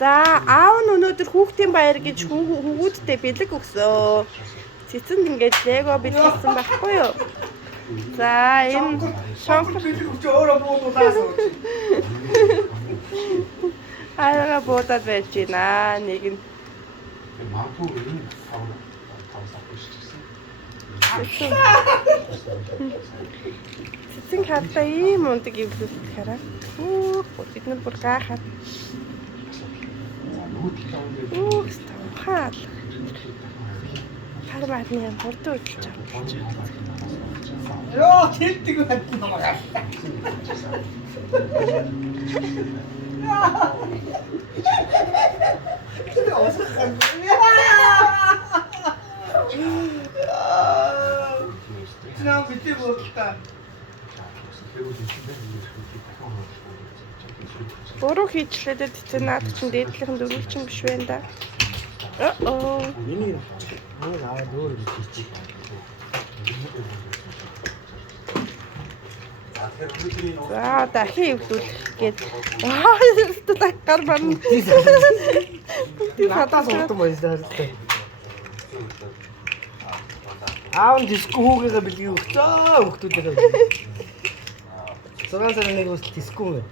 За аав нь өнөөдөр хүүхдийн баяр гэж хүүхдтэй бэлэг өгсөө. Цэцэнд ингээд лего бэлгэлсэн байхгүй юу? За энэ шонхор бэлэг өгч өөрөө буудуулаас уу. хайраа буудаад байж байна. Нэг нь цэцэн хатаа ийм ундаг ивлүүлэх хараа. Бид нар бүр гайхаад. Хаал. Хармаадны юм хурдан удаж байгаа. Ёо тэлдэг байна. 근데 어색한 거야. 지난 밑에 먹었다. Буруу хийчлээдээ цэцэн наад чинь дээдлийнхэн дөрвөл чинь биш байна да. Оо. Миний аа дөөр хийчих. За дахин эвлүүлэх гээд. Аа гар барна. Надаас урдан байсан хартай. Аав диско хүүгээ бэлгийг өгчөө хүүхдүүдээ. 6 сарын нэг үст диско юм.